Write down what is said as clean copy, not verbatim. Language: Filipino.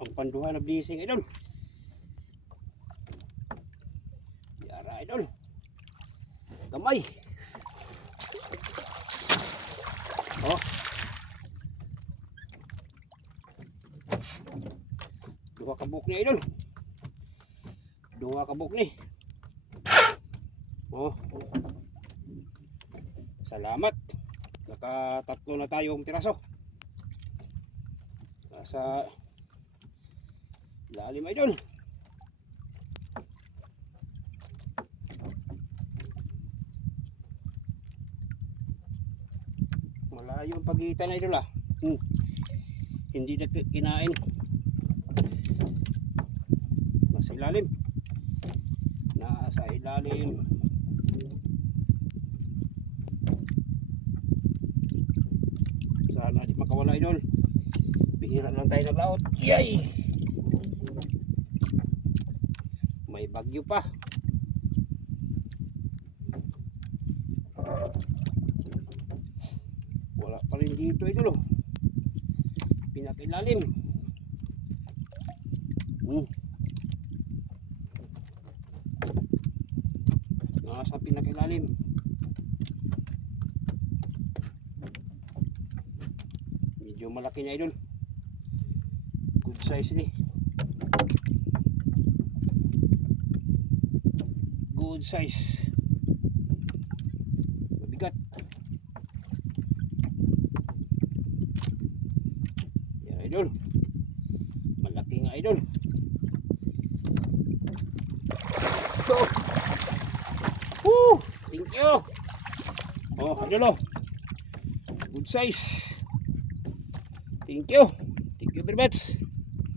Ang panduhan na blessing idol. Yara idol. Gamay. Oh. Duha ka buok ni idol. Duha ka buok ni. Oh. Salamat. Nakatatlo na tayong piraso. Nasa lalim idol. Malayo ang pagitan idol ah. Hindi na kinain. Nasa ilalim. Nasa ilalim. Sana di makawala idol. Bihira lang tayo naglaot. Yay! May bagyo pa. Wala pa rin dito idol. Pinakilalim. Nasa pinakilalim. Medyo malaki na idol. Good size ni. Good size. Mabigat. Yan idol. Malaki nga idol. So. Thank you. Oh, idol oh. Good size. Thank you. Thank you very much.